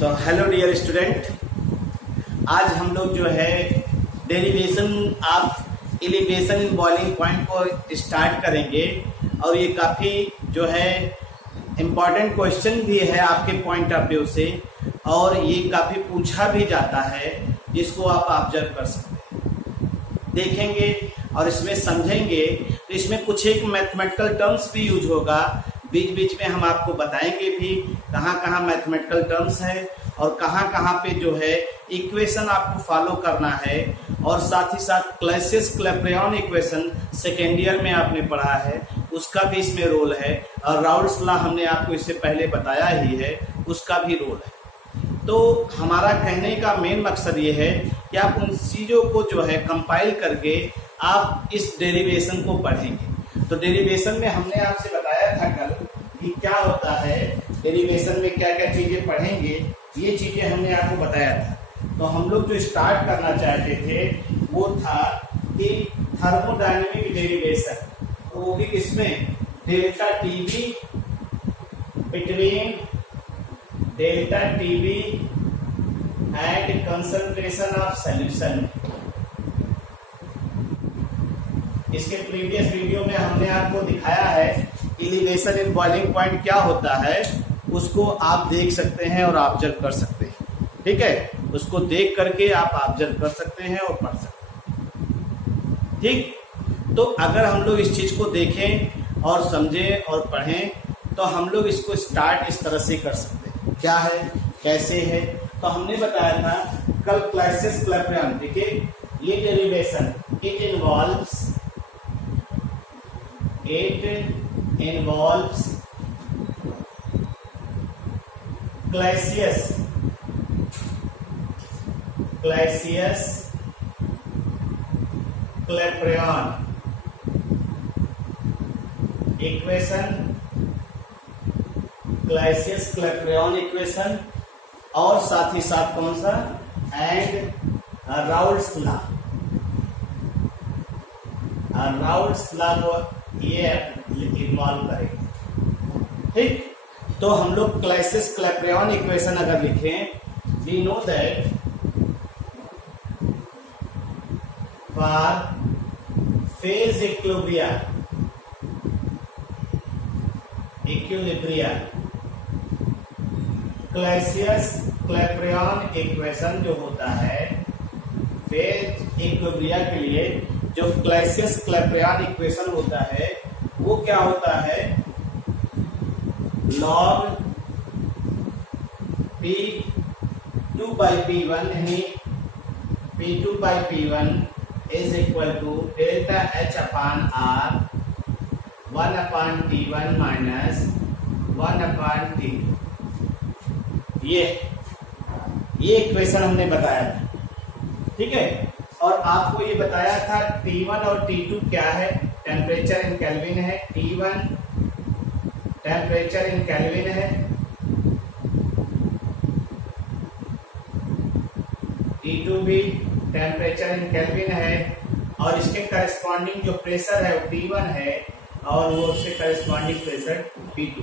तो hello dear student, आज हम लोग जो है derivation of elevation in boiling point को स्टार्ट करेंगे। और ये काफ़ी जो है इम्पॉर्टेंट क्वेश्चन भी है आपके पॉइंट ऑफ व्यू से, और ये काफ़ी पूछा भी जाता है, जिसको आप ऑब्जर्व कर सकते हैं, देखेंगे और इसमें समझेंगे। तो इसमें कुछ एक मैथमेटिकल टर्म्स भी यूज होगा, बीच बीच में हम आपको बताएंगे भी कहाँ कहाँ मैथमेटिकल टर्म्स है और कहाँ कहाँ पे जो है इक्वेशन आपको फॉलो करना है। और साथ ही साथ क्लैसियस क्लैपेरॉन इक्वेशन सेकेंड ईयर में आपने पढ़ा है, उसका भी इसमें रोल है। और राउल्ट्स लॉ हमने आपको इससे पहले बताया ही है, उसका भी रोल है। तो हमारा कहने का मेन मकसद ये है कि आप उन चीज़ों को जो है कंपाइल करके आप इस डेरिवेशन को पढ़ेंगे। तो डेरिवेशन में हमने आपसे बताया था कल कि क्या होता है, डेरिवेशन में क्या क्या चीजें पढ़ेंगे, ये चीजें हमने आपको बताया था। तो हम लोग जो स्टार्ट करना चाहते थे वो था कि थर्मोडायनेमिक डेरिवेशन, तो वो भी किसमें, delta TB between delta TB and concentration of solution. इसके प्रीवियस वीडियो में हमने आपको दिखाया है एलिवेशन इन बॉइलिंग पॉइंट क्या होता है, उसको आप देख सकते हैं और ऑब्जर्व कर सकते हैं। ठीक है, उसको देख करके आप ऑब्जर्व कर सकते हैं और पढ़ सकते हैं। ठीक, तो अगर हम लोग इस चीज को देखें और समझें और पढ़ें तो हम लोग इसको स्टार्ट इस तरह से कर सकते हैं। क्या है, कैसे है, तो हमने बताया था कल क्लैसियस क्लैपेरॉन। देखिए ये derivation it involves Clausius Clapeyron equation, Clausius Clapeyron equation, और साथ ही साथ कौन सा, and Raoult's law. Raoult's law को ये इन्वॉल्व करेगा। ठीक, तो हम लोग क्लैसियस क्लैपेरॉन इक्वेशन अगर लिखें, we know that for phase equilibria Clausius Clapeyron equation जो होता है फेज इक्विलिब्रिया के लिए, जो क्लैसियस क्लैपेरॉन इक्वेशन होता है वो क्या होता है, log P2 by P1 यानी P2 by P1 is equal to delta H upon R 1 upon T1 minus 1 upon T2। ये इक्वेशन हमने बताया था। ठीक है, और आपको ये बताया था T1 और T2 क्या है, टेम्परेचर इन केल्विन है। T1 टेम्परेचर इन केल्विन है, T2 भी टेम्परेचर इन केल्विन है, और इसके करस्पॉन्डिंग जो प्रेशर है वो P1 है, और वो उसके करस्पॉन्डिंग प्रेशर P2।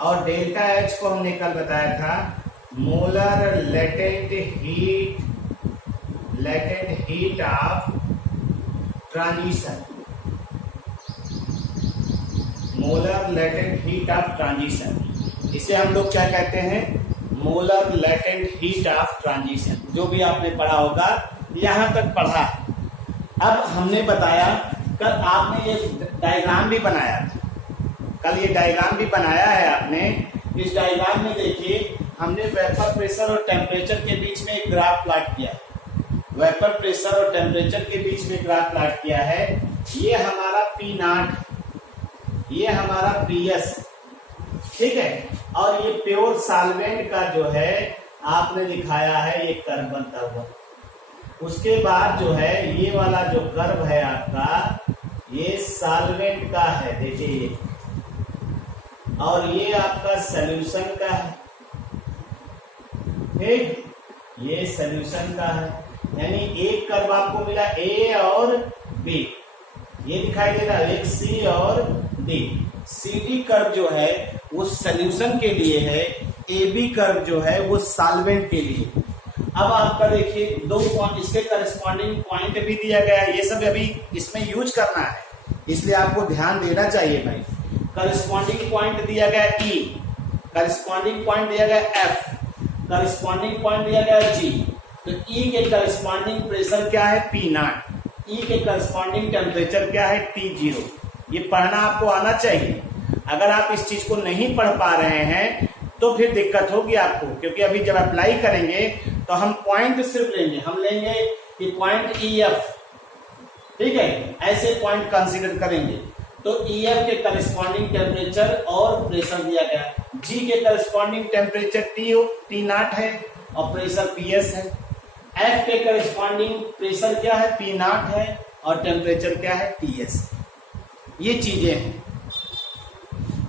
और डेल्टा H को हमने कल बताया था molar latent heat of transition, molar latent heat of transition. इसे हम लोग क्या कहते हैं, molar latent heat of transition. जो भी आपने पढ़ा होगा, यहां तक पढ़ा। अब हमने बताया, कल आपने ये डायग्राम भी बनाया था, कल ये डायग्राम भी बनाया है आपने। इस डायग्राम में देखिए हमने वेपर प्रेशर और टेम्परेचर के बीच में एक ग्राफ प्लॉट किया, वेपर प्रेशर और टेम्परेचर के बीच में ग्राफ प्लॉट किया है। ये हमारा P0, ये हमारा PS। ठीक है, और ये प्योर सॉल्वेंट का जो है आपने दिखाया है ये कर्व बनता हुआ। उसके बाद जो है ये वाला जो कर्व है आपका, ये सॉल्वेंट का है, देखिए ये, और ये आपका सॉल्यूशन का है। ठीक, ये सॉल्यूशन का है, यानी एक कर्व आपको मिला A और B, ये दिखाई दे रहा है, एक C और D। CD कर्व जो है वो सॉल्यूशन के लिए है, ए बी कर्व जो है वो सॉल्वेंट के लिए। अब आपका देखिए दो इसके करस्पॉन्डिंग पॉइंट भी दिया गया है, ये सब अभी इसमें यूज करना है, इसलिए आपको ध्यान देना चाहिए भाई। करस्पॉन्डिंग पॉइंट दिया गया ई, करस्पॉन्डिंग पॉइंट दिया गया एफ, करस्पॉन्डिंग पॉइंट दिया गया जी। तो ई के करस्पॉन्डिंग प्रेशर क्या है पी नॉट, ई के करस्पॉन्डिंग टेम्परेचर क्या है T0। ये पढ़ना आपको आना चाहिए। अगर आप इस चीज को नहीं पढ़ पा रहे हैं तो फिर दिक्कत होगी आपको, क्योंकि अभी जब अप्लाई करेंगे तो हम पॉइंट सिर्फ लेंगे, हम लेंगे कि पॉइंट EF, ठीक है, ऐसे पॉइंट कंसीडर करेंगे। तो EF के करस्पॉन्डिंग टेम्परेचर और प्रेशर दिया गया, G के करस्पॉन्डिंग टेम्परेचर T0 है और प्रेशर PS है, F के करस्पॉन्डिंग प्रेशर क्या है P0 है और टेम्परेचर क्या है TS। ये चीजें हैं,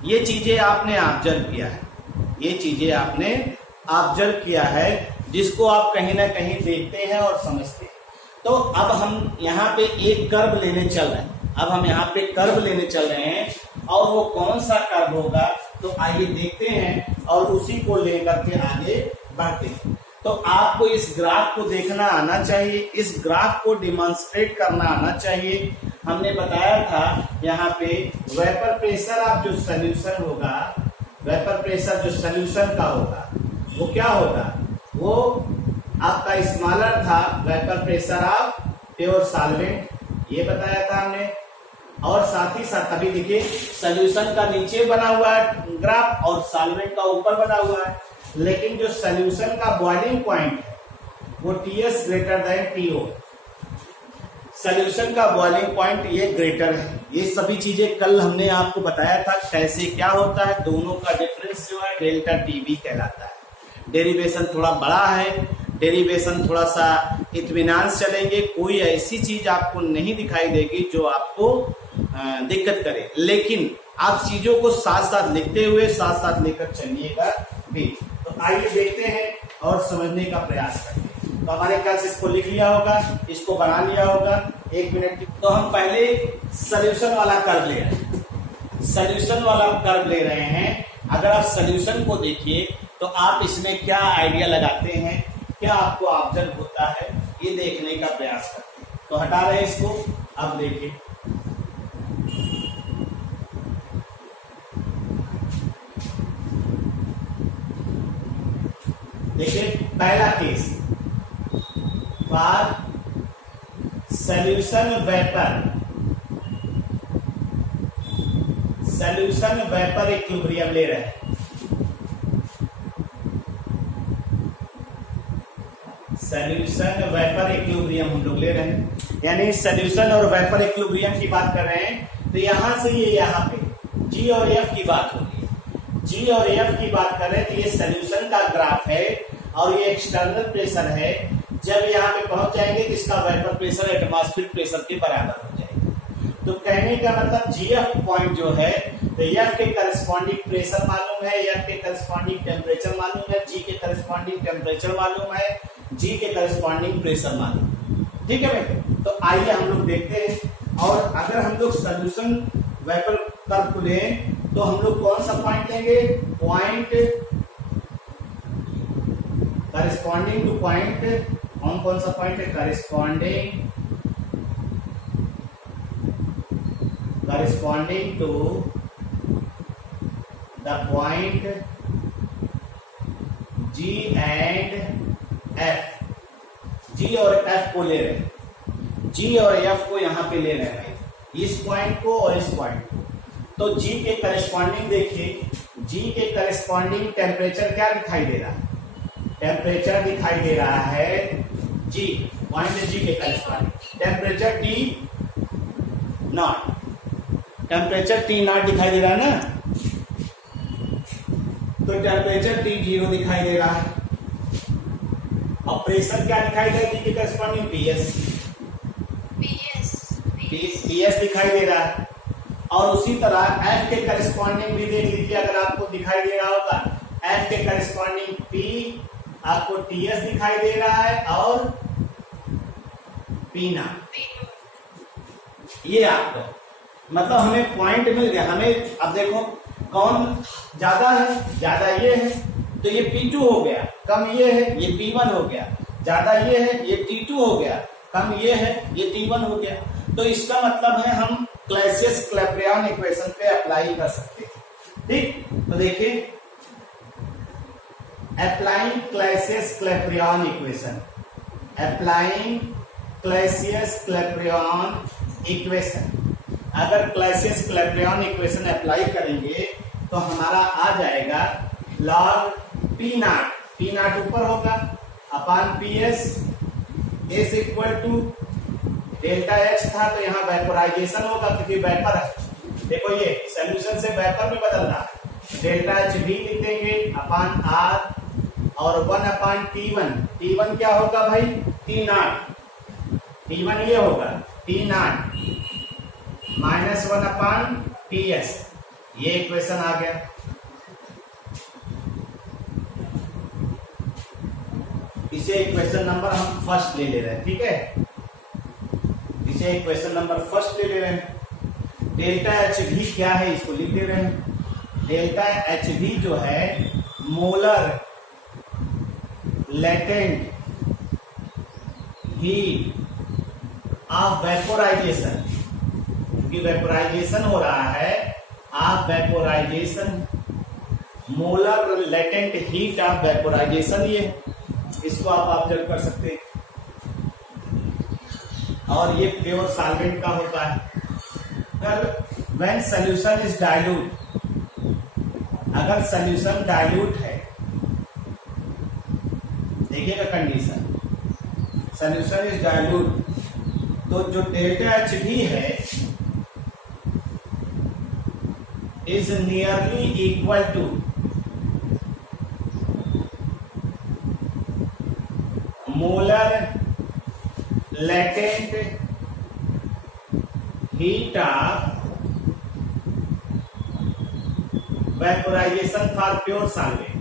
ये चीजें आपने ऑब्जर्व किया है, ये चीजें आपने ऑब्जर्व किया है, जिसको आप कहीं ना कहीं देखते हैं और समझते हैं। तो अब हम यहाँ पे एक कर्व लेने चल रहे हैं, अब हम यहाँ पे कर्व लेने चल रहे हैं और वो कौन सा कर्व होगा तो आइए देखते हैं और उसी को लेकर के आगे बढ़ते हैं। तो आपको इस ग्राफ को देखना आना चाहिए, इस ग्राफ को डिमॉन्स्ट्रेट करना आना चाहिए। हमने बताया था यहाँ पे वेपर प्रेशर आप जो सोल्यूशन होगा, वेपर प्रेशर जो सोल्यूशन का होगा वो क्या होगा, वो आपका स्मॉलर था vapour pressure of pure solvent, ये बताया था हमने। और साथ ही साथ अभी देखिए सोल्यूशन का नीचे बना हुआ है ग्राफ और सॉल्वेंट का ऊपर बना हुआ है, लेकिन जो सोल्यूशन का बॉइलिंग पॉइंट है वो TS greater than TO, solution का बॉइलिंग पॉइंट ये ग्रेटर है। ये सभी चीजें कल हमने आपको बताया था कैसे क्या होता है, दोनों का डिफरेंस जो है डेल्टा TB कहलाता है। डेरिवेशन थोड़ा बड़ा है, डेरिवेशन थोड़ा सा इत्मीनान से चलेंगे, कोई ऐसी चीज आपको नहीं दिखाई देगी जो आपको दिक्कत करे, लेकिन आप चीजों को साथ साथ लिखते हुए साथ साथ लेकर चलिएगा भी। तो आइए देखते हैं और समझने का प्रयास करते हैं। तो हमारे ख्याल से इसको लिख लिया होगा, इसको बना लिया होगा, एक मिनट की। तो हम पहले सोल्यूशन वाला कर्व ले रहे हैं, सोल्यूशन वाला कर्व ले रहे हैं। अगर आप सोल्यूशन को देखिए तो आप इसमें क्या आइडिया लगाते हैं, क्या आपको ऑब्जर्व होता है, ये देखने का प्रयास करते हैं। तो हटा रहे हैं इसको। अब देखिए देखिए पहला case for solution vapour equilibrium ले रहे हैं। सोल्यूशन वेपर इक्विलिब्रियम हम लोग ले रहे हैं, यानी सोल्यूशन और वेपर इक्विलिब्रियम की बात कर रहे हैं। तो यहां से ये यहाँ पे G और F की बात होगी, G और F की बात कर रहे हैं। तो ये सोल्यूशन का ग्राफ है और ये एक्सटर्नल प्रेशर है। जब यहाँ पे पहुंच जाएंगे तो इसका वेपर प्रेशर एटमॉस्फेरिक प्रेशर के बराबर हो जाएगा। तो कहने का मतलब GF पॉइंट जो है तो F के करस्पॉन्डिंग प्रेशर मालूम है, F के करस्पॉन्डिंग टेम्परेचर मालूम है, G के करस्पॉन्डिंग टेम्परेचर मालूम है, G के करस्पॉन्डिंग प्रेशर मालूम, ठीक है भाई। तो आइए हम लोग देखते हैं। और अगर हम लोग सोल्यूशन वेपर कर्व को लें तो हम लोग कौन सा पॉइंट लेंगे, पॉइंट करस्पॉन्डिंग टू पॉइंट, कौन सा पॉइंट है, corresponding to the point G and F। G और F को ले रहे हैं, G और F को यहां पे ले रहे हैं, इस पॉइंट को और इस पॉइंट को। तो G के करस्पॉन्डिंग देखिए, G के करस्पॉन्डिंग टेम्परेचर क्या दिखाई दे रहा है, टेम्परेचर दिखाई दे रहा है G, पॉइंट G के corresponding temperature T0, temperature T0 दिखाई दे रहा है ना, तो टेम्परेचर T0 दिखाई दे रहा है और प्रेशर क्या दिखाई दे रहा है, G के करस्पॉन्डिंग PS दिखाई दे रहा है। और उसी तरह F के करस्पॉन्डिंग भी देख लीजिए, अगर आपको दिखाई दे रहा होगा F के करस्पॉन्डिंग P आपको TS दिखाई दे रहा है और P0, ये आपको मतलब हमें पॉइंट मिल गया। हमें अब देखो कौन ज्यादा है, ज्यादा ये है, तो ये P2 हो गया, कम ये है, ये P1 हो गया, ज्यादा ये है, ये T2 हो गया, कम ये है, ये T1 हो गया। तो इसका मतलब है हम क्लैसियस क्लैपेरॉन इक्वेशन पे अप्लाई कर सकते हैं। ठीक, तो देखिए applying Clausius Clapeyron equation, applying Clausius Clapeyron equation. अगर क्लैसियस क्लैपेरॉन इक्वेशन अप्लाई करेंगे तो हमारा आ जाएगा log P not, P not ऊपर होगा upon PS is equal to delta H था तो यहाँ वेपोराइजेशन होगा क्योंकि वेपर है। देखो ये सोल्यूशन से वेपर में बदल रहा है, डेल्टा H भी लिख देंगे अपान R और 1 अपान T1। T1 क्या होगा भाई? T नॉट, T1 ये होगा T not minus 1 upon TS। ये इक्वेशन आ गया। इसे इक्वेशन नंबर हम फर्स्ट ले रहे हैं, ठीक है, इसे इक्वेशन नंबर फर्स्ट ले रहे हैं। डेल्टा एच भी क्या है इसको लिख दे रहे हैं। डेल्टा एच भी जो है molar latent heat of vaporisation, क्योंकि वेपोराइजेशन हो रहा है, of vaporisation, molar latent heat of vaporisation, ये इसको आप ऑब्जर्व कर सकते हैं। और ये प्योर सॉल्वेंट का होता है। अगर व्हेन सॉल्यूशन इज डाइल्यूट, अगर सॉल्यूशन डाइल्यूट है, देखिएगा कंडीशन, सॉल्यूशन इज डाइल्यूट, तो जो डेल्टा एच भी है is nearly equal to molar latent heat of vaporisation for pure solvent,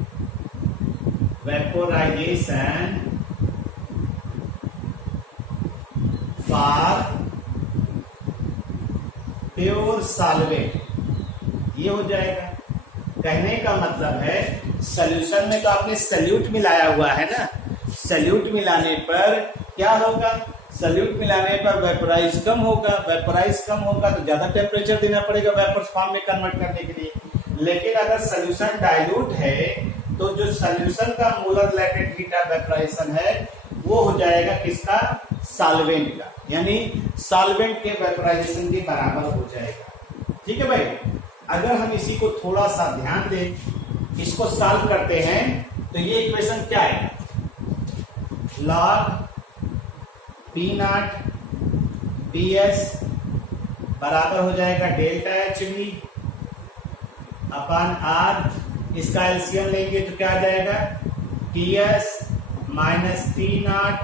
vaporisation for pure solvent, ये हो जाएगा। कहने का मतलब है सॉल्यूशन में तो आपने सल्यूट मिलाया हुआ है ना, सल्यूट मिलाने पर क्या होगा? सल्यूट मिलाने पर वेपोराइज कम होगा, वेपोराइज कम होगा तो ज्यादा टेम्परेचर देना पड़ेगा वेपर फॉर्म में कन्वर्ट करने के लिए। लेकिन अगर सॉल्यूशन डाइल्यूट है तो जो सॉल्यूशन का molar latent heat of vaporisation है वो हो जाएगा किसका? सॉल्वेंट का, यानी सॉल्वेंट के वेपोराइजेशन के बराबर हो जाएगा। ठीक है भाई, अगर हम इसी को थोड़ा सा ध्यान दें, इसको सॉल्व करते हैं तो ये इक्वेशन क्या है? log P नॉट PS बराबर हो जाएगा डेल्टा एच भी अपान R, इसका एलसीएम लेंगे तो क्या आ जाएगा? TS minus T not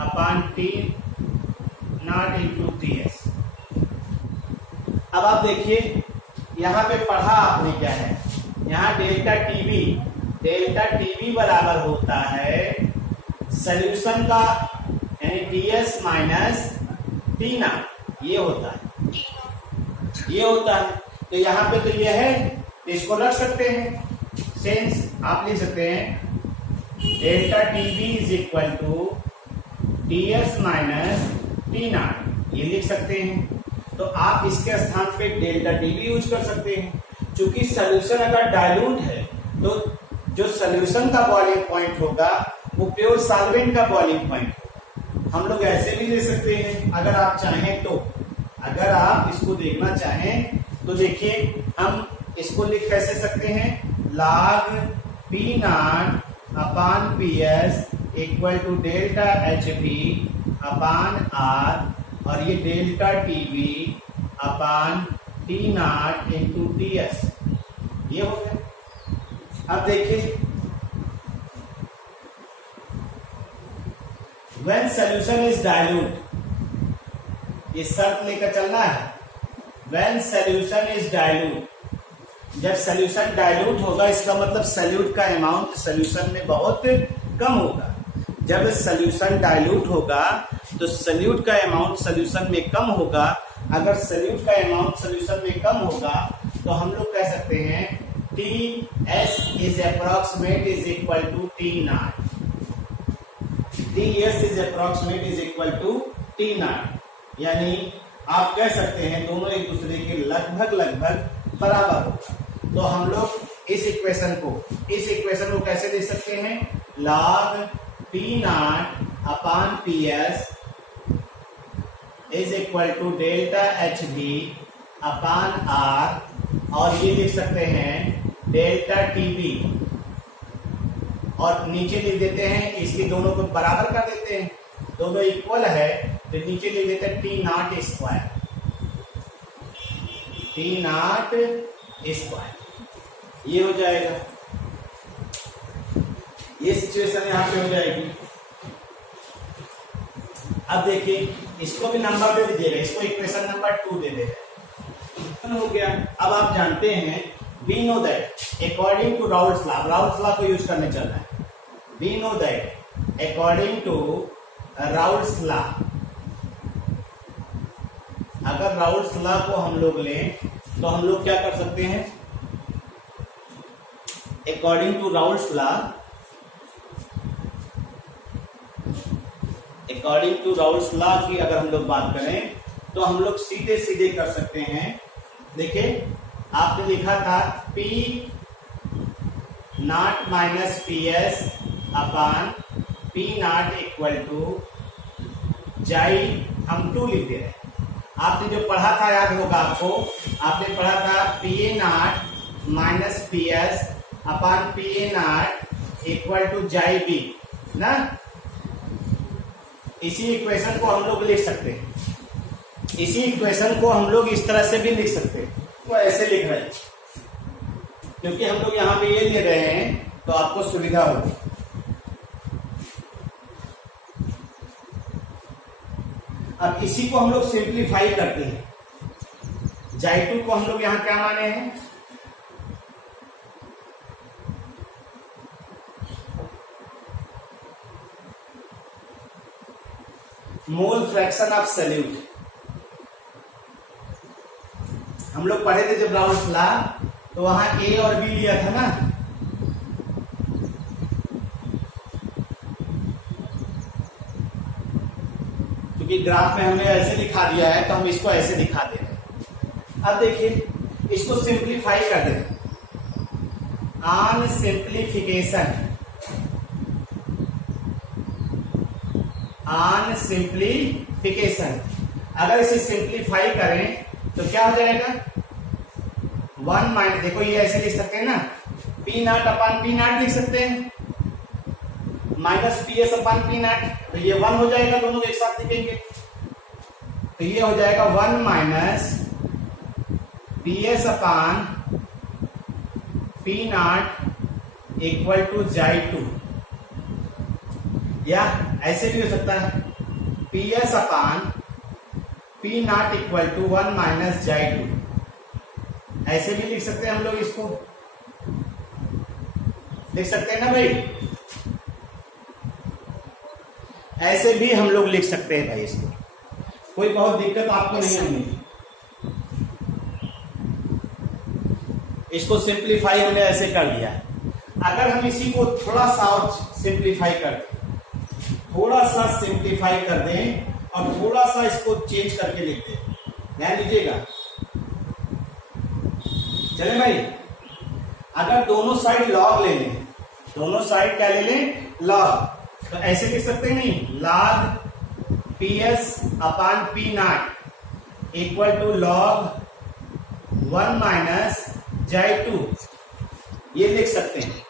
upon T not into TS। अब आप देखिए यहाँ पे पढ़ा आपने क्या है, यहाँ डेल्टा टीवी बराबर होता है सॉल्यूशन का यानी टीएस माइनस टी नॉट, ये होता है, ये होता है। तो यहाँ पे तो ये है, तो इसको रख सकते हैं, सेंस आप लिख सकते हैं delta TV is equal to TS minus T not, ये लिख सकते हैं। तो आप इसके स्थान पे डेल्टा टीवी यूज कर सकते हैं। चूंकि सॉल्यूशन अगर डाइल्यूट है तो जो सॉल्यूशन का बॉइलिंग पॉइंट होगा वो प्योर सॉल्वेंट का बॉइलिंग पॉइंट होगा। हम लोग ऐसे भी ले सकते हैं अगर आप चाहें तो, अगर आप इसको देखना चाहें तो देखिए हम इसको लिख कैसे सकते हैं, log P not upon PS equal to delta H भी अपान R और ये delta TV upon T not into TS, ये हो गया। अब देखिए when solution is dilute, ये शर्त लेकर चलना है, when solution is dilute, जब सॉल्यूशन डाइल्यूट होगा इसका मतलब सॉल्यूट का अमाउंट सॉल्यूशन में बहुत कम होगा। जब सॉल्यूशन डाइल्यूट होगा तो सॉल्यूट का अमाउंट सॉल्यूशन में कम होगा। अगर सॉल्यूट का अमाउंट सॉल्यूशन में कम होगा तो हम लोग कह सकते हैं T S is approximate is equal to T not, T S is approximate is equal to T not, यानी आप कह सकते हैं दोनों एक दूसरे के लगभग लगभग बराबर होगा। तो हम लोग इस इक्वेशन को कैसे दे सकते हैं, log P not upon P S is equal to delta H V upon R, और ये लिख सकते हैं डेल्टा टी बी, और नीचे लिख देते हैं इसके दोनों को बराबर कर देते हैं, दोनों इक्वल है तो नीचे लिख देते हैं T not square, T not square, ये हो जाएगा, ये सिचुएशन यहां पे हो जाएगी। अब देखिए इसको भी नंबर दे दीजिएगा, इसको इक्वेशन नंबर 2 दे देगा, हो गया। अब आप जानते हैं we know that according to Raoult's law को यूज करने चल रहा है। We know that according to Raoult's law, अगर राउल्स लॉ को हम लोग लें तो हम लोग क्या कर सकते हैं, according to Raoult's law, according to Raoult's law की अगर हम लोग बात करें तो हम लोग सीधे सीधे कर सकते हैं। देखिए आपने लिखा था P not minus P S upon P not equal to जाई, हम 2 लिख दे रहे हैं। आपने जो पढ़ा था याद होगा आपको, आपने पढ़ा था P A not minus P S upon P A not equal to chi B ना। इसी इक्वेशन को हम लोग लिख सकते हैं, इसी इक्वेशन को हम लोग इस तरह से भी लिख सकते हैं, वो ऐसे लिख रहे हैं क्योंकि हम लोग यहाँ पे ये ले रहे हैं तो आपको सुविधा होगी। अब इसी को हम लोग सिंप्लीफाई करते हैं, जाई 2 को हम लोग यहां क्या माने हैं, मोल फ्रैक्शन ऑफ सॉल्यूट। हम लोग पढ़े थे जब राउल्स लॉ, तो वहां ए और बी लिया था ना, क्योंकि ग्राफ में हमने ऐसे दिखा दिया है तो हम इसको ऐसे दिखा दे रहे हैं। अब देखिए इसको सिंप्लीफाई कर दें, ऑन सिंप्लीफिकेशन, ऑन सिंप्लीफिकेशन, अगर इसे सिंप्लीफाई करें तो क्या हो जाएगा, 1 माइनस, देखो ये ऐसे लिख सकते हैं ना, P not upon P not लिख सकते हैं, minus P S upon P not, तो ये 1 हो जाएगा, दोनों एक साथ लिखेंगे तो ये हो जाएगा 1 minus P S upon P not equal to chi 2, या ऐसे भी हो सकता है P S upon P not equal to 1 minus chi 2, ऐसे भी लिख सकते हैं हम लोग, इसको लिख सकते हैं ना भाई, ऐसे भी हम लोग लिख सकते हैं भाई, इसको कोई बहुत दिक्कत आपको नहीं होगी। इसको सिंप्लीफाई हमने ऐसे कर दिया। अगर हम इसी को थोड़ा सा और सिंप्लीफाई कर दें, थोड़ा सा सिंप्लीफाई कर दें और थोड़ा सा इसको चेंज करके लिख दें, ध्यान दीजिएगा। चले भाई, अगर दोनों साइड लॉग ले लें, दोनों साइड क्या ले लें, लॉग, तो ऐसे लिख सकते हैं नहीं, log P S upon P not equal to log 1 minus chi 2, ये लिख सकते हैं।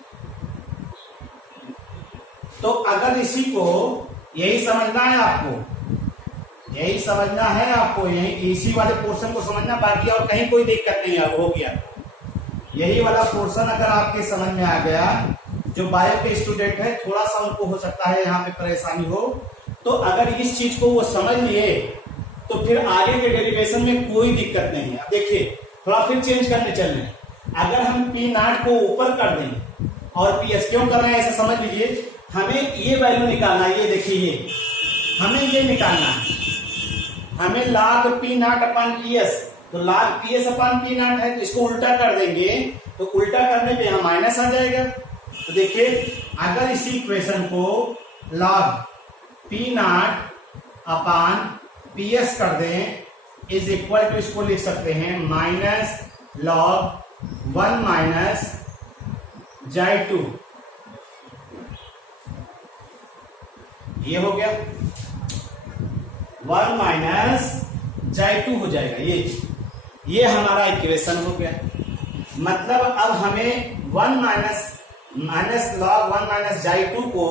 तो अगर इसी को, यही समझना है आपको, यही समझना है आपको, यही इसी वाले पोर्शन को समझना, बाकी और कहीं कोई दिक्कत नहीं है, हो गया। यही वाला पोर्शन अगर आपके समझ में आ गया, जो बायो के स्टूडेंट है थोड़ा सा उनको हो सकता है यहाँ पे परेशानी हो, तो अगर इस चीज को वो समझ लिए तो फिर आगे के डेरिवेशन में कोई दिक्कत नहीं है। अब देखिए थोड़ा फिर चेंज करने चल रहे हैं, अगर हम पी नॉट को ऊपर कर दें और पी एस, क्यों कर रहे हैं ऐसा समझ लीजिए, हमें ये वैल्यू निकालना है, ये देखिए ये हमें ये निकालना है, हमें log P not upon P S, तो log P S upon P not है, तो इसको उल्टा कर देंगे तो उल्टा करने पे यहाँ माइनस आ जाएगा। तो देखिए अगर इसी इक्वेशन को log P0 अपान PS कर दें इज इक्वल टू, इसको लिख सकते हैं माइनस log 1 माइनस J2, ये हो गया 1 माइनस J2 हो जाएगा। ये हमारा इक्वेशन हो गया। मतलब अब हमें 1 माइनस लॉग 1 माइनस J2 को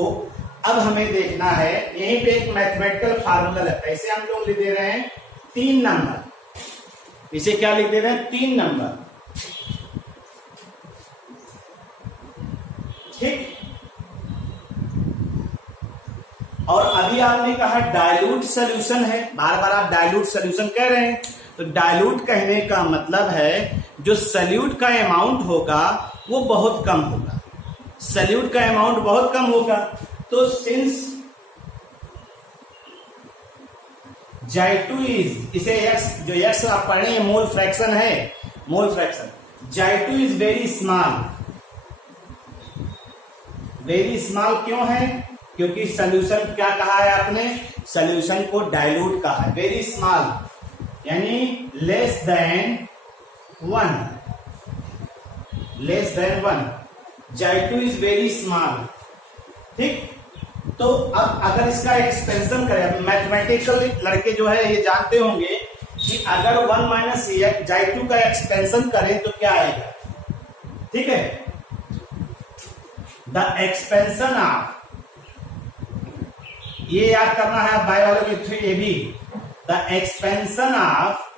अब हमें देखना है। यहीं पे एक मैथमेटिकल फार्मूला लगता है, इसे हम लोग लिख दे रहे हैं 3 नंबर। इसे क्या लिख दे रहे हैं? 3 नंबर। ठीक। और अभी आपने कहा डाइल्यूट सॉल्यूशन है, बार बार आप डाइल्यूट सॉल्यूशन कह रहे हैं। तो डाइल्यूट कहने का मतलब है जो सॉल्यूट का अमाउंट होगा वो बहुत कम होगा, सॉल्यूट का अमाउंट बहुत कम होगा। तो सिंस J2 इज, इसे x, जो x आप पढ़ रहे हैं मोल फ्रैक्शन है, mole fraction. J2 is very small. Very small क्यों है? क्योंकि सॉल्यूशन क्या कहा है आपने? सॉल्यूशन को डाइल्यूट कहा है। वेरी स्मॉल यानी less than 1, less than 1। J2 is very small. ठीक। तो अब अगर इसका एक्सपेंशन करें, मैथमेटिकल लड़के जो है ये जानते होंगे कि अगर 1 माइनस J2 का एक्सपेंशन करें तो क्या आएगा। ठीक है, द एक्सपेंशन ऑफ, ये याद करना है biology 3AB, the expansion of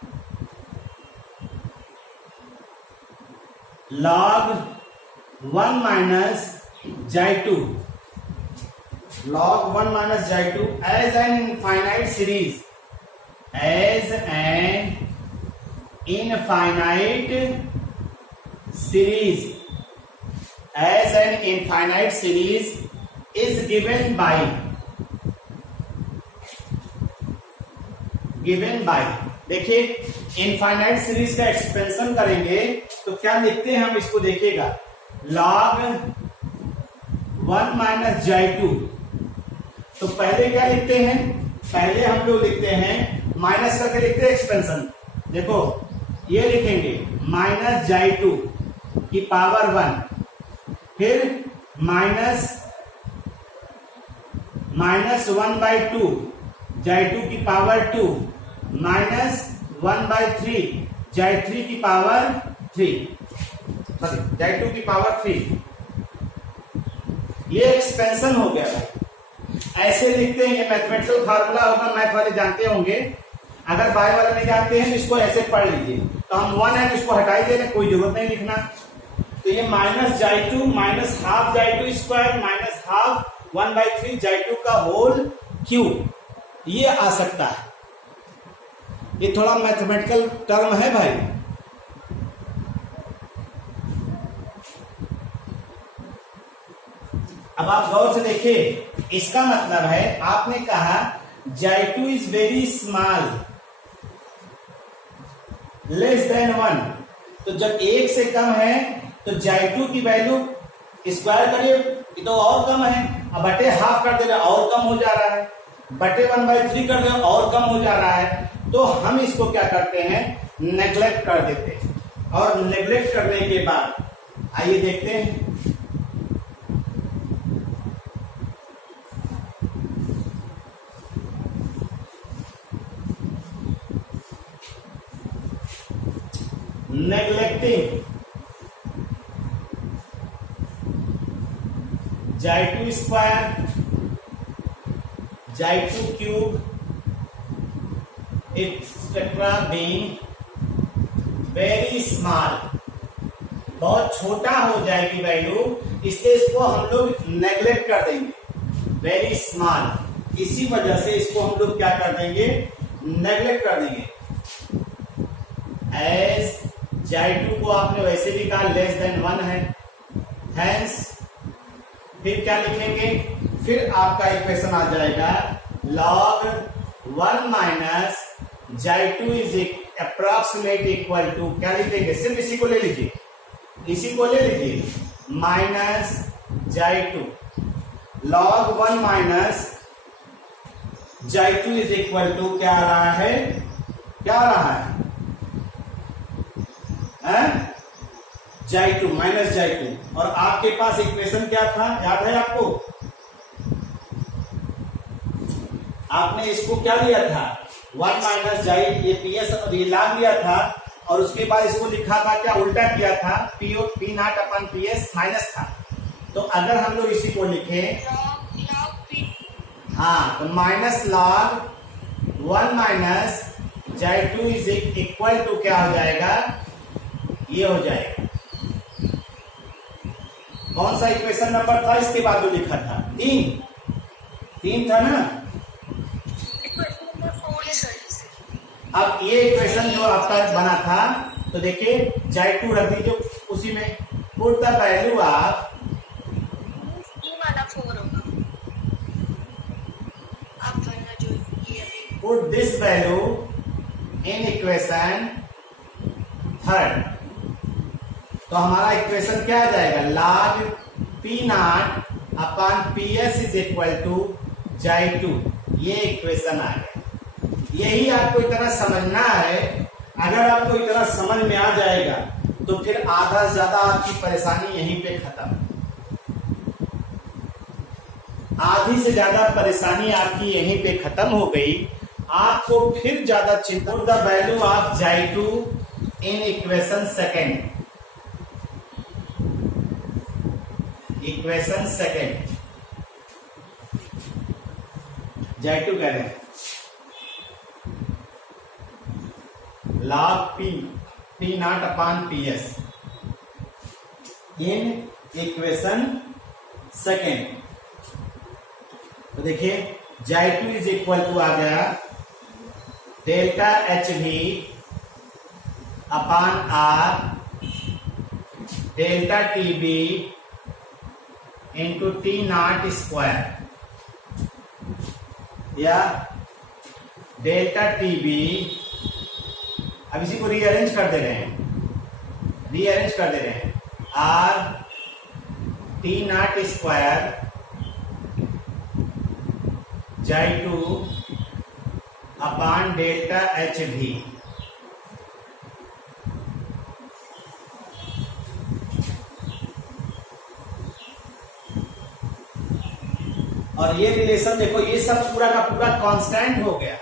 log 1 minus J2, log 1 minus J2 as an infinite series, as an infinite series, as an infinite series is given by देखिए इनफाइनाइट सीरीज का expansion करेंगे तो क्या लिखते हैं हम, इसको देखिएगा log 1 माइनस J2। तो पहले क्या लिखते हैं? पहले हम लोग लिखते हैं माइनस करके लिखते हैं एक्सपेंशन। देखो ये लिखेंगे माइनस J2 की पावर 1, फिर माइनस 1/2 J2 की पावर 2, माइनस 1/3 J3 की पावर 3, सॉरी J2 की पावर 3। ये एक्सपेंशन हो गया है। ऐसे लिखते हैं, ये मैथमेटिकल फार्मूला होगा, मैथ वाले जानते होंगे। अगर बायो वाले नहीं जानते हैं तो इसको ऐसे पढ़ लीजिए। तो हम 1 है तो इसको हटा ही देना, कोई जरूरत नहीं लिखना। तो ये minus J2 minus half J2 square minus half 1/3 J2 का होल क्यूब, ये आ सकता है। ये थोड़ा मैथमेटिकल टर्म है भाई। अब आप गौर से देखिए, इसका मतलब है आपने कहा J2 is very small, less than 1। तो जब 1 से कम है तो J2 की वैल्यू स्क्वायर करिए तो और कम है, अब बटे हाफ कर दे रहे और कम हो जा रहा है, बटे 1/3 कर दे और कम हो जा रहा है। तो हम इसको क्या करते हैं, नेग्लेक्ट कर देते हैं। और नेग्लेक्ट करने के बाद आइए देखते हैं। Neglecting J2 square J2 cube etcetera being very small, बहुत छोटा हो जाएगी वैल्यू, इसलिए इसको हम लोग नेग्लेक्ट कर देंगे, वेरी स्मॉल। इसी वजह से इसको हम लोग क्या कर देंगे, नेग्लेक्ट कर देंगे। एज J2 को आपने वैसे भी कहा लेस देन 1 है, हेंस फिर क्या लिखेंगे, फिर आपका इक्वेशन आ जाएगा log 1 minus J2 is approximate equal to, क्या लिखेंगे, सिर्फ इसी को ले लीजिए, इसी को ले लीजिए minus J2 log 1 minus J2 is equal to क्या आ रहा है, क्या आ रहा है J2 माइनस J2। और आपके पास इक्वेशन क्या था, याद है आपको? आपने इसको क्या लिया था, 1 माइनस J, ये PS और ये लाग लिया था, और उसके बाद इसको लिखा था क्या, उल्टा किया था, P not upon PS minus था। तो अगर हम लोग इसी को लिखें, हाँ, तो minus log 1 minus J2 is equal to क्या हो जाएगा, ये हो जाएगा। कौन सा इक्वेशन नंबर था इसके बाद जो लिखा था, 3 था ना। अब ये इक्वेशन जो आपका बना था, तो देखिए J2 रख दीजिए उसी में, put the value of put this value in equation third. तो हमारा इक्वेशन क्या आ जाएगा, log P not upon PS is equal to J2। ये इक्वेशन आ गया। यही आपको इतना समझना है। अगर आपको इतना समझ में आ जाएगा तो फिर आधा से ज्यादा आपकी परेशानी यहीं पे खत्म। आधी से ज्यादा परेशानी आपकी यहीं पे खत्म हो गई। आपको फिर ज्यादा चिंता, the value of J2 in equation second, equation second J2 कह रहे हैं log P not upon PS in equation second. तो देखिए J2 इज इक्वल टू आ गया delta HV upon R delta TB into T not square, या delta TB। अब इसी को रीअरेंज कर दे रहे हैं, रीअरेंज कर दे रहे हैं, R T not square J2 upon delta HV। और ये रिलेशन देखो, ये सब पूरा का पूरा कांस्टेंट हो गया।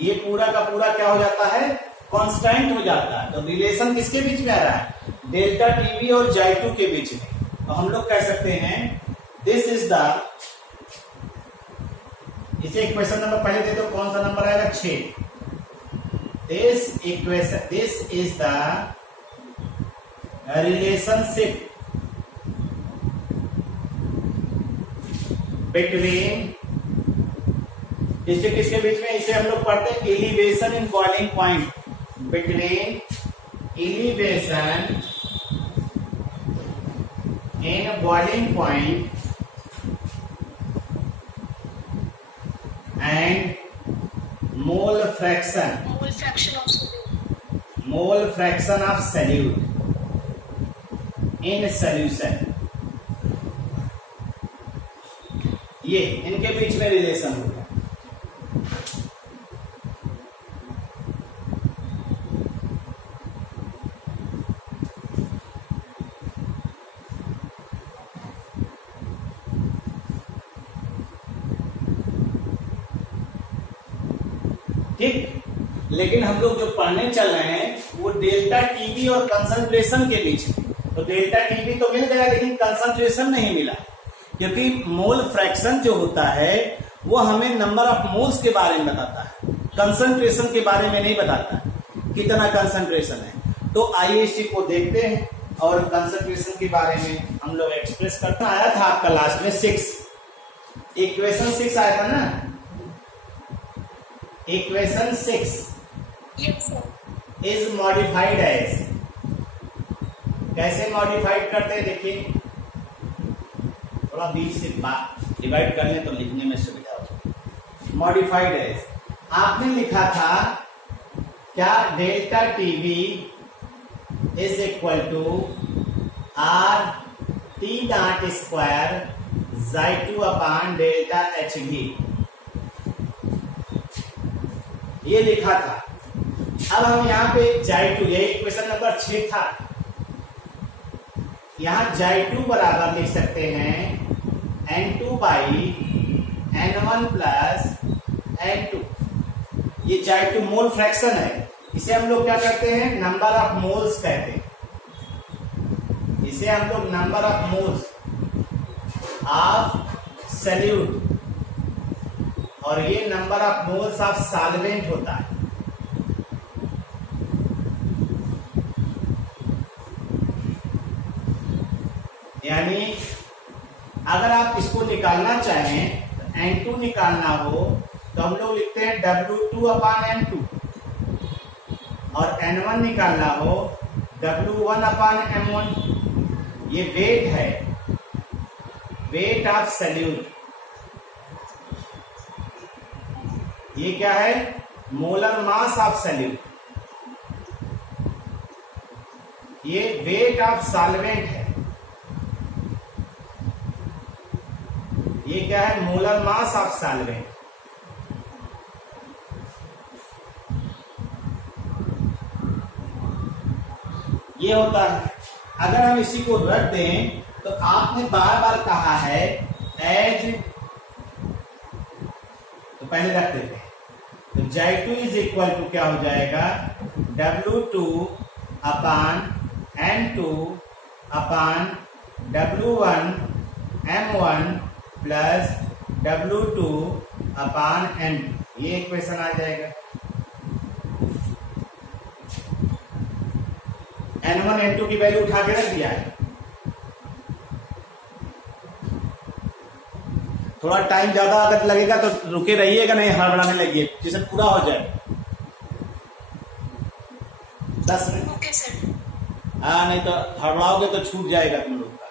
ये पूरा का पूरा क्या हो जाता है, कांस्टेंट हो जाता है। तो रिलेशन किसके बीच में आ रहा है, डेल्टा TB और J2 के बीच में। तो हम लोग कह सकते हैं दिस इज द, इसे इक्वेशन नंबर पहले दे दो, कौन सा नंबर आएगा, 6। This equation, this is the relationship between, किसके किसके बीच में, इसे हम लोग पढ़ते हैं elevation in boiling point, between elevation in boiling point and mole fraction of solute in solution। ये इनके बीच में रिलेशन होगा। ठीक, लेकिन हम लोग जो पढ़ने चल रहे हैं वो डेल्टा TB और कंसंट्रेशन के बीच में। तो डेल्टा TB तो मिल गया, लेकिन कंसंट्रेशन नहीं मिला, क्योंकि मोल फ्रैक्शन जो होता है वो हमें नंबर ऑफ मोल्स के बारे में बताता है, कंसंट्रेशन के बारे में नहीं बताता कितना कंसंट्रेशन है। तो आइए इसी को देखते हैं और कंसंट्रेशन के बारे में हम लोग एक्सप्रेस करते। आया था आपका लास्ट में 6, इक्वेशन 6 आया था ना, इक्वेशन 6 इज मॉडिफाइड एज, कैसे मॉडिफाइड करते हैं देखिए, थोड़ा बीच से डिवाइड कर लें तो लिखने में सुविधा हो। मॉडिफाइड एज आपने लिखा था क्या, delta TB is equal to R T not square Xi2 upon delta H भी, ये लिखा था। अब हम यहाँ पे Xi2, यही क्वेश्चन नंबर 6 था, यहाँ Xi2 बराबर लिख सकते हैं N2 by N1 plus N2। ये Xi2 मोल फ्रैक्शन है, इसे हम लोग क्या कहते हैं, नंबर ऑफ मोल्स कहते हैं। इसे हम लोग number of moles of solute, और ये number of moles of solvent होता है। यानी अगर आप इसको निकालना चाहें तो N2 निकालना हो तो हम लोग लिखते हैं W2 अपान M2, और N1 निकालना हो W1 अपान M1। ये वेट है, वेट ऑफ सॉल्यूट। ये क्या है, मोलर मास ऑफ सॉल्यूट। ये वेट ऑफ सॉल्वेंट है। ये क्या है, मोलर मास ऑफ सॉल्वेंट। ये होता है। अगर हम इसी को रख दें तो आपने बार बार कहा है एज, तो पहले रख देते हैं। तो Xi2 इज इक्वल टू क्या हो जाएगा, W2 अपान N2 अपान W1 M1 प्लस W2 अपान N2। ये इक्वेशन आ जाएगा। N1 N2 की वैल्यू उठा के रख दिया है। थोड़ा टाइम ज्यादा अगर लगेगा तो रुके रहिएगा, नहीं हड़बड़ाने लगिए, जिसे पूरा हो जाए 10 मिनट। Okay sir. हाँ, नहीं तो हड़बड़ाओगे तो छूट जाएगा तुम लोग का।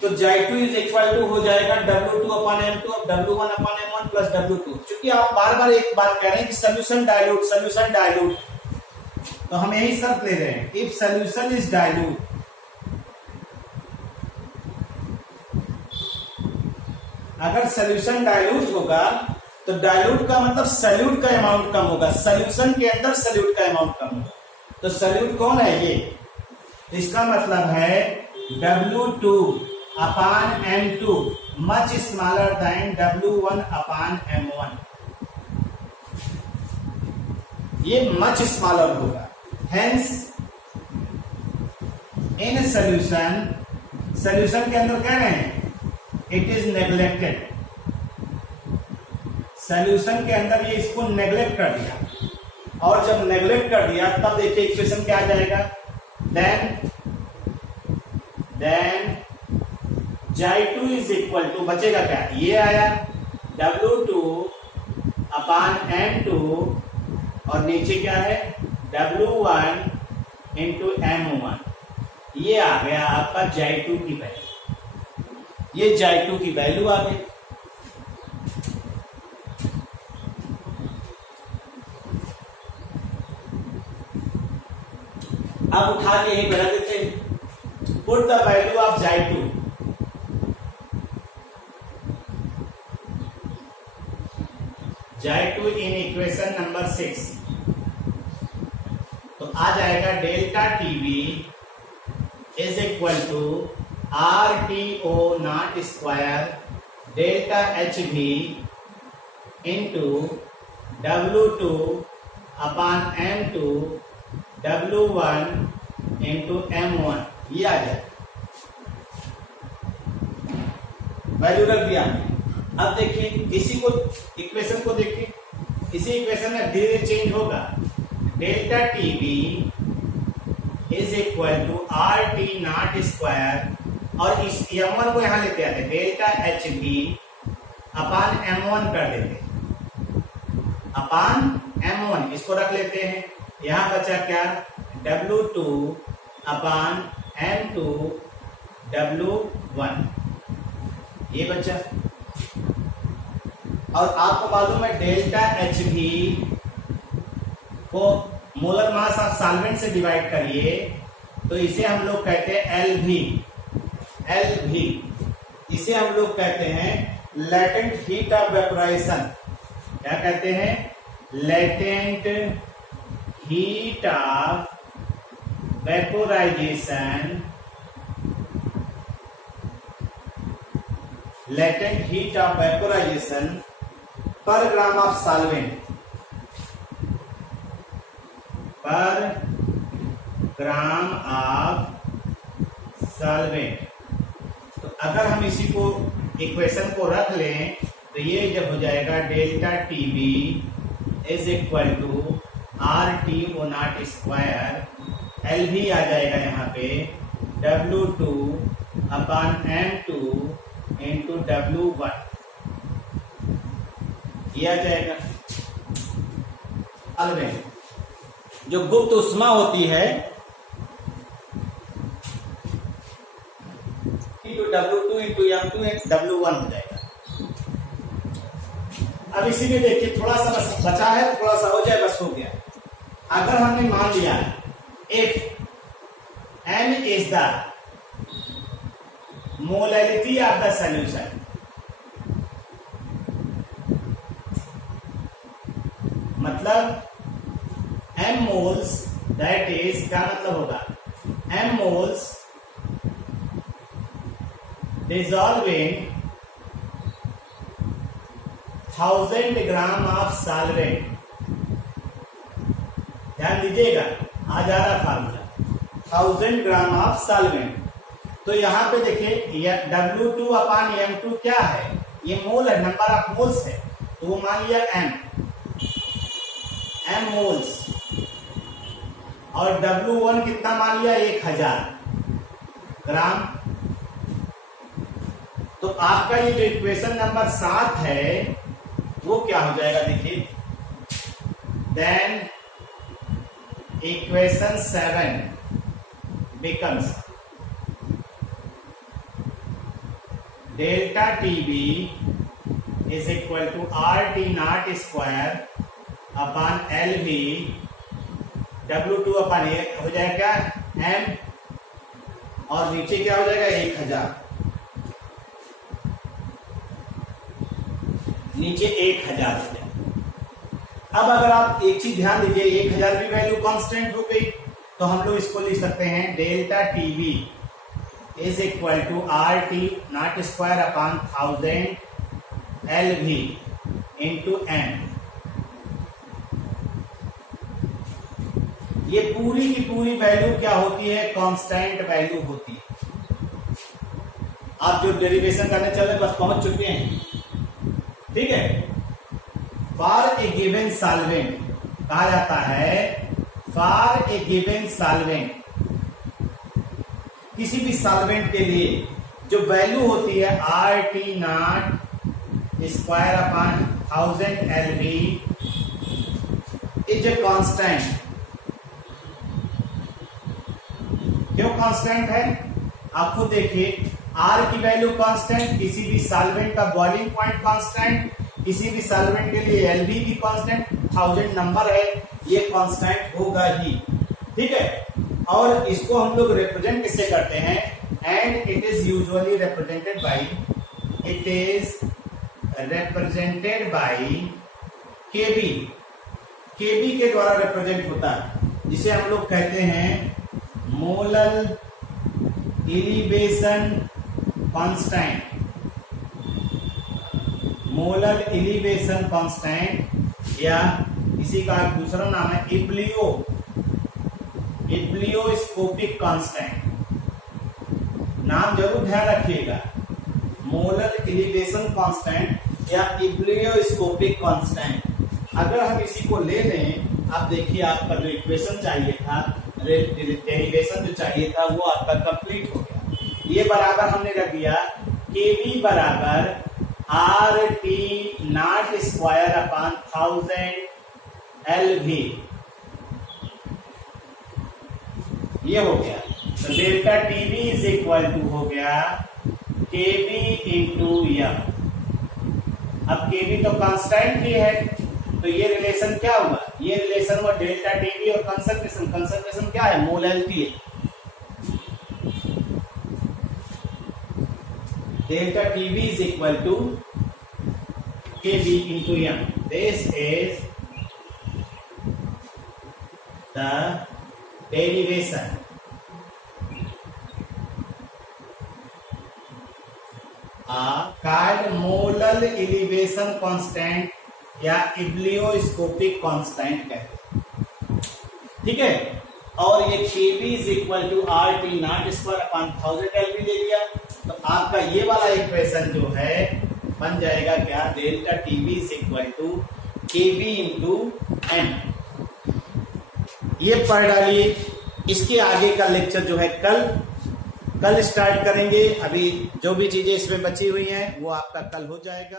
तो Xi2 इज इक्वल टू हो जाएगा W2 अपान M2 और W1 अपान M1 प्लस W2। क्योंकि आप बार बार एक बात कह रहे हैं कि सोल्यूशन डाइल्यूट, सोल्यूशन डाइल्यूट, तो हम यही शर्त ले रहे हैं, इफ सोल्यूशन इज डाइल्यूट, अगर सोल्यूशन डाइल्यूट होगा तो डाइल्यूट का मतलब सॉल्यूट का अमाउंट कम होगा, सोल्यूशन के अंदर सॉल्यूट का अमाउंट कम होगा। तो सॉल्यूट कौन है, ये, इसका मतलब है W2 upon M2 much smaller than W1 अपान M1। ये मच स्मॉलर होगा, हेंस इन सॉल्यूशन, सॉल्यूशन के अंदर कह रहे हैं इट इज नेग्लेक्टेड। सॉल्यूशन के अंदर ये इसको नेग्लेक्ट कर दिया, और जब नेग्लेक्ट कर दिया तब देखिए इक्वेशन क्या आ जाएगा, then Xi2 is equal to, बचेगा क्या, ये आया W2 अपान M2 और नीचे क्या है W1 इंटू M1। ये आ गया आपका Xi2 की वैल्यू। ये Xi2 की वैल्यू आ गई। अब उठा के यही बना देते हैं, put the value of Xi2। Xi2 in equation number 6, तो आ जाएगा delta TV is equal to RTO not square delta HV into W2 upon M2 W1 into M1। ये आ जाए, वैल्यू रख दिया। अब देखिए इसी को, इक्वेशन को देखिए, इसी इक्वेशन में धीरे धीरे चेंज होगा। Delta TV is equal to RT not square, और इस M1 को यहां लेते आते, डेल्टा HV अपान M1 कर देते, अपान M1 इसको रख लेते हैं। यहां बचा क्या, W2 अपान M2 W1, ये बचा। और आपको मालूम है डेल्टा HV को मोलर मास आप सॉल्वेंट से डिवाइड करिए तो इसे हम लोग कहते हैं LV। इसे हम लोग कहते हैं लेटेंट हीट ऑफ वेपोराइजेशन। क्या कहते हैं? Latent heat of vaporisation. Latent heat of vaporisation पर ग्राम ऑफ सॉल्वेंट, पर ग्राम ऑफ सॉल्वेंट। तो अगर हम इसी को इक्वेशन को रख लें तो ये जब हो जाएगा delta TB is equal to RTO0 square, LV आ जाएगा यहाँ पे W2 upon M2 into W1, ये आ जाएगा। सॉल्वेंट जो गुप्त उष्मा होती है into W2 into M2 W1 हो जाएगा। अब इसी में देखिए थोड़ा सा बस बचा है, थोड़ा सा हो जाए बस हो गया। अगर हमने मान लिया if N is the molality of the solution, मतलब M मोल्स, दैट इज क्या मतलब होगा? M moles dissolving 1000 gram of solvent. ध्यान दीजिएगा, आ जा रहा फार्मूला 1000 ग्राम ऑफ सॉल्वेंट। तो यहां पे देखिए W2 अपान M2 क्या है? ये मोल है, नंबर ऑफ मोल्स है, तो वो मान लिया M मोल्स, और W1 कितना मान लिया? 1000 ग्राम। तो आपका ये जो इक्वेशन नंबर 7 है वो क्या हो जाएगा? देखिए then equation 7 becomes delta TB is equal to RT0 square upon LV, W2 upon हो जाएगा M, और नीचे क्या हो जाएगा? 1000, नीचे 1000 हो जाए। अब अगर आप एक चीज ध्यान दीजिए, 1000 की वैल्यू कांस्टेंट हो गई, तो हम लोग इसको लिख सकते हैं delta TV is equal to RT0 square upon 1000 LV into M। ये पूरी की पूरी वैल्यू क्या होती है? कांस्टेंट वैल्यू होती है। आप जो डेरिवेशन करने चले बस पहुंच चुके हैं, ठीक है। फॉर ए गिवन सॉल्वेंट कहा जाता है, फॉर ए गिवन सॉल्वेंट, किसी भी सॉल्वेंट के लिए जो वैल्यू होती है RT0 square upon 1000 LV is a constant. क्यों कांस्टेंट है? आपको देखिए R की वैल्यू कांस्टेंट, किसी भी सॉल्वेंट का बॉइलिंग पॉइंट कांस्टेंट, किसी भी सॉल्वेंट के लिए LV भी कांस्टेंट, 1000 नंबर है, ये कांस्टेंट होगा ही, ठीक है। और इसको हम लोग रिप्रेजेंट किससे करते हैं? And it is usually represented by, it is represented by KB। KB के द्वारा रिप्रेजेंट होता है, जिसे हम लोग कहते हैं molar elevation constant, molar elevation constant, या इसी का दूसरा नाम है इब्लियोस्कोपिक कांस्टेंट। नाम जरूर ध्यान रखिएगा, मोलर एलिवेशन कांस्टेंट या इब्लियोस्कोपिक कांस्टेंट। अगर हम इसी को ले लें, आप देखिए आपका जो इक्वेशन चाहिए था, डेरिवेशन जो चाहिए था, वो आपका कंप्लीट हो गया। ये बराबर हमने रख दिया KB बराबर RT0 स्क्वायर अपॉन 1000 LV, ये हो गया। तो delta TB is equal to हो गया KB इंटू M। अब KB तो कांस्टेंट ही है, तो ये रिलेशन क्या हुआ? ये रिलेशन हुआ डेल्टा टीवी और कंसंट्रेशन। कंसंट्रेशन क्या है? मोलैलिटी है। Delta TV is equal to KB into M. This is the derivation कार्डमोलल एलिवेशन कांस्टेंट या इब्लियोस्कोपिक कांस्टेंट कहते हैं। ठीक है, और ये Kb is equal to RT not square upon 1000 LB ले लिया, तो आपका ये वाला इक्वेशन जो है बन जाएगा क्या? Delta TV is equal to Kb into N. ये पढ़ डालिए। इसके आगे का लेक्चर जो है कल स्टार्ट करेंगे। अभी जो भी चीजें इसमें बची हुई हैं वो आपका कल हो जाएगा।